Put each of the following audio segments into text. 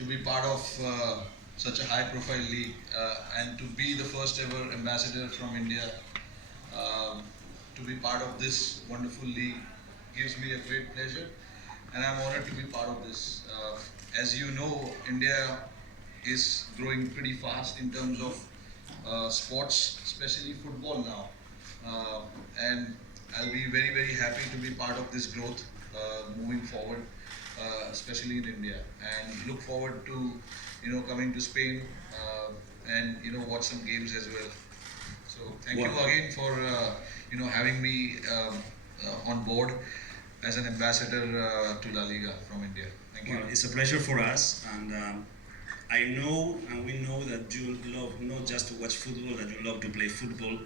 to be part of such a high-profile league and to be the first ever ambassador from India, um, to be part of this wonderful league gives me a great pleasure, and I'm honored to be part of this. As you know, India is growing pretty fast in terms of sports, especially football now. Uh, and I'll be very, very happy to be part of this growth moving forward, especially in India. And look forward to, coming to Spain and watch some games as well. So thank you again for having me on board as an ambassador to La Liga from India. Thank you. Well, it's a pleasure for us, and I know and we know that you love not just to watch football, that you love to play football,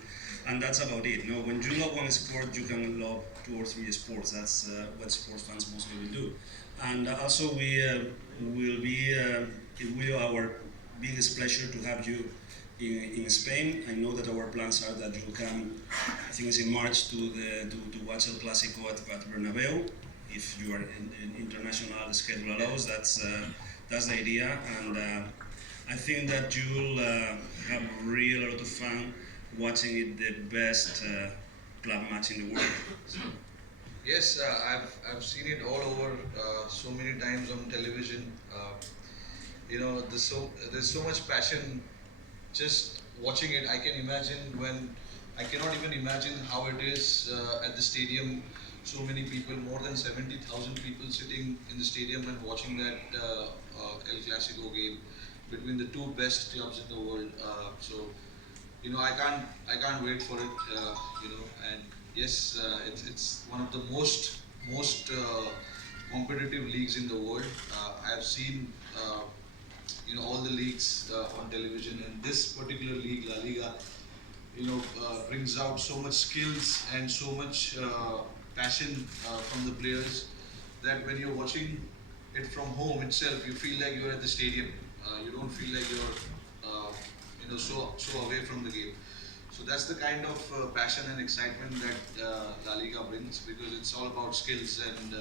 and that's about it. No, when you love one sport, you can love two or three sports. That's what sports fans mostly will do. And also, we will be it will our biggest pleasure to have you in Spain. I know that our plans are that you'll come. I think it's in March to watch El Clásico at Bernabeu. If you are in international schedule allows, that's the idea, and I think that you'll have really a lot of fun watching it, the best club match in the world. So. Yes, I've seen it all over so many times on television. There's so much passion just watching it. I cannot even imagine how it is at the stadium. So many people, more than 70,000 people sitting in the stadium and watching that El Clasico game between the two best clubs in the world. I can't wait for it. And yes, it's one of the most competitive leagues in the world. I've seen all the leagues on television, and this particular league, La Liga, brings out so much skills and so much passion from the players that when you're watching it from home itself, you feel like you're at the stadium. You don't feel like you're so away from the game. So that's the kind of passion and excitement that La Liga brings, because it's all about skills and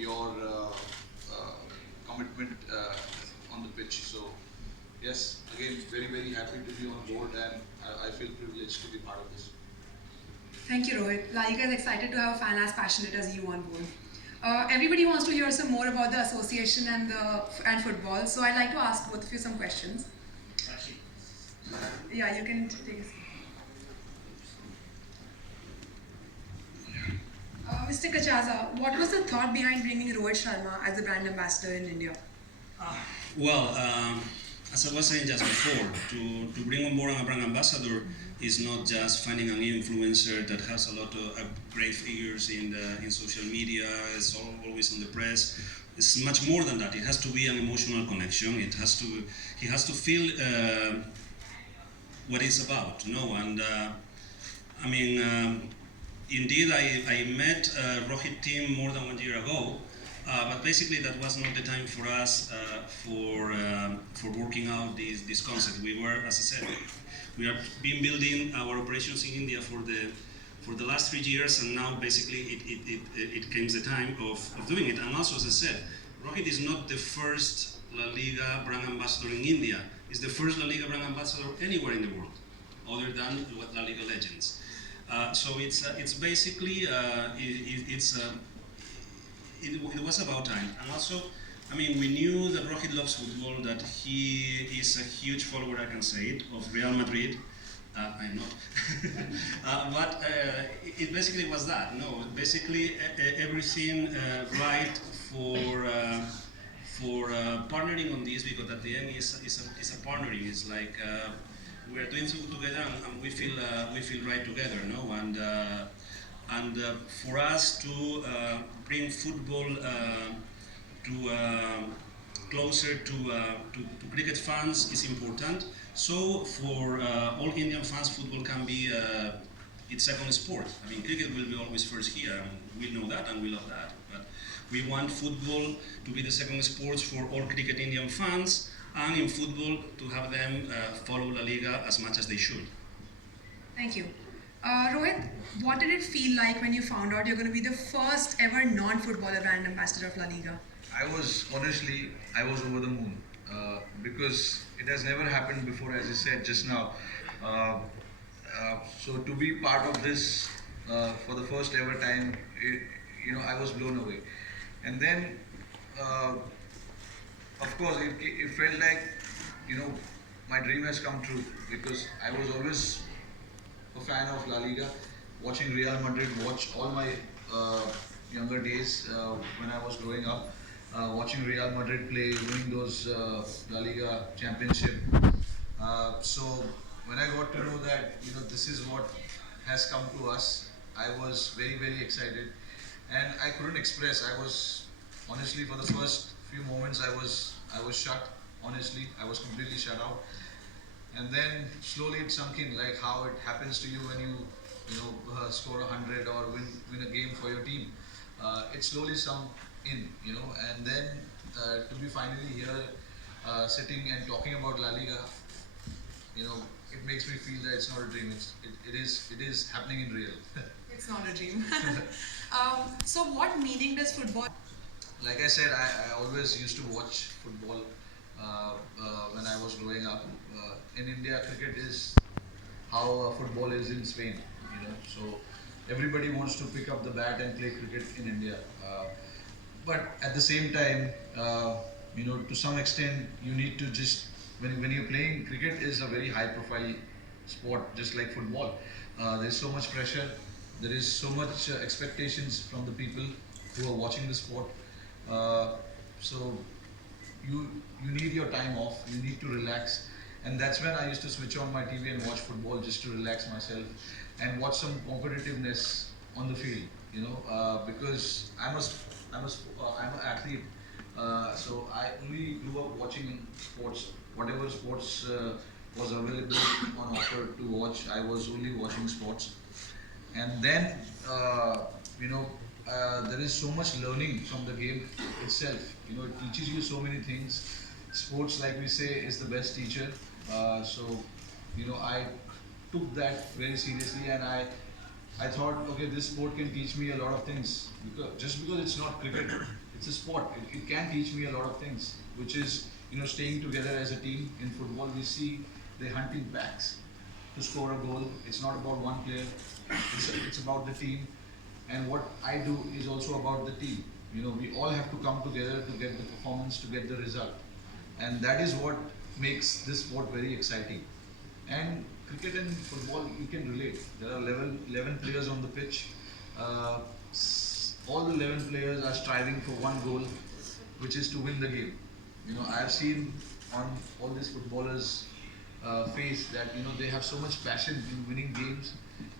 your commitment on the pitch. So yes, again, very, very happy to be on board, and I feel privileged to be part of this. Thank you, Rohit. Laliga is excited to have a fan as passionate as you on board. Everybody wants to hear some more about the association and football, so I'd like to ask both of you some questions. Yeah, you can take a seat. Mr. Kachaza, what was the thought behind bringing Rohit Sharma as the brand ambassador in India? Well, as I was saying just before, to bring on board a brand ambassador is not just finding an influencer that has a lot of great figures in social media, is always on the press. It's much more than that. It has to be an emotional connection. He has to feel what it's about, And indeed, I met Rohit team more than 1 year ago. But basically, that was not the time for us for working out this concept. We were, as I said, we have been building our operations in India for the last 3 years, and now basically it came the time of doing it. And also, as I said, Rohit is not the first La Liga brand ambassador in India. He's the first La Liga brand ambassador anywhere in the world, other than La Liga Legends. So it's basically it was about time. And also, we knew that Rohit loves football, that he is a huge follower, I can say it, of Real Madrid. I'm not. But it basically was that. No, basically everything right for partnering on this, because at the end is a partnering. It's like we are doing things together, and we feel right together, no? And for us to bring football closer to cricket fans is important. So for all Indian fans, football can be its second sport. Cricket will be always first here. We know that and we love that. But we want football to be the second sport for all cricket Indian fans, and in football to have them follow La Liga as much as they should. Thank you. Rohit, what did it feel like when you found out you're going to be the first ever non-footballer brand ambassador of La Liga? I was over the moon because it has never happened before, as I said just now. Uh, so to be part of this for the first ever time, I was blown away. And then, uh, of course, it felt like, you know, my dream has come true because I was always a fan of La Liga, watching Real Madrid, watch all my uh, younger days when I was growing up, watching Real Madrid play, winning those La Liga championship. So when I got to know that this is what has come to us, I was very excited, and I couldn't express. I was honestly for the first few moments I was shut. Honestly, I was completely shut out, and then slowly it sunk in, like how it happens to you when score 100 or win a game for your team. It slowly sunk in, and then to be finally here, sitting and talking about La Liga, you know, it makes me feel that it's not a dream. It is happening in real. It's not a dream. So, what meaning does football? Like I said, I always used to watch football when I was growing up. In India, cricket is how football is in Spain. So everybody wants to pick up the bat and play cricket in India. But at the same time, to some extent, you need to just when you're playing cricket is a very high profile sport, just like football. There's so much pressure. There is so much expectations from the people who are watching the sport. Uh, so you need your time off. You need to relax, and that's when I used to switch on my TV and watch football just to relax myself and watch some competitiveness on the field. Because I'm an athlete, so I only grew up watching sports. Whatever sports was available on offer to watch, I was only watching sports. And then there is so much learning from the game itself. It teaches you so many things. Sports, like we say, is the best teacher. So I took that very seriously, and I thought, okay, this sport can teach me a lot of things, because it's not cricket, it's a sport. It can teach me a lot of things, which is staying together as a team. In football, we see they hunt in packs to score a goal. It's not about one player. It's about the team. And what I do is also about the team. We all have to come together to get the performance, to get the result. And that is what makes this sport very exciting. And cricket and football, you can relate. There are 11 players on the pitch. Uh, all the 11 players are striving for one goal, which is to win the game. I've seen on all these footballers' face that they have so much passion in winning games,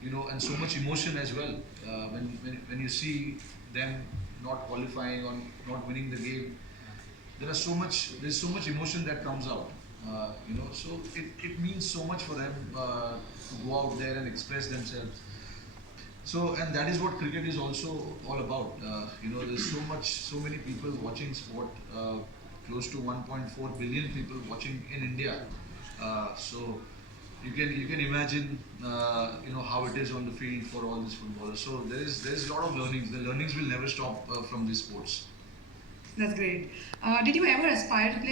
and so much emotion as well. When you see them not qualifying or not winning the game, there's so much emotion that comes out. So it means so much for them to go out there and express themselves. So, and that is what cricket is also all about. There's so many people watching sport, close to 1.4 billion people watching in India. So you can imagine, how it is on the field for all these footballers. So there's a lot of learnings. The learnings will never stop from these sports. That's great. Did you ever aspire to play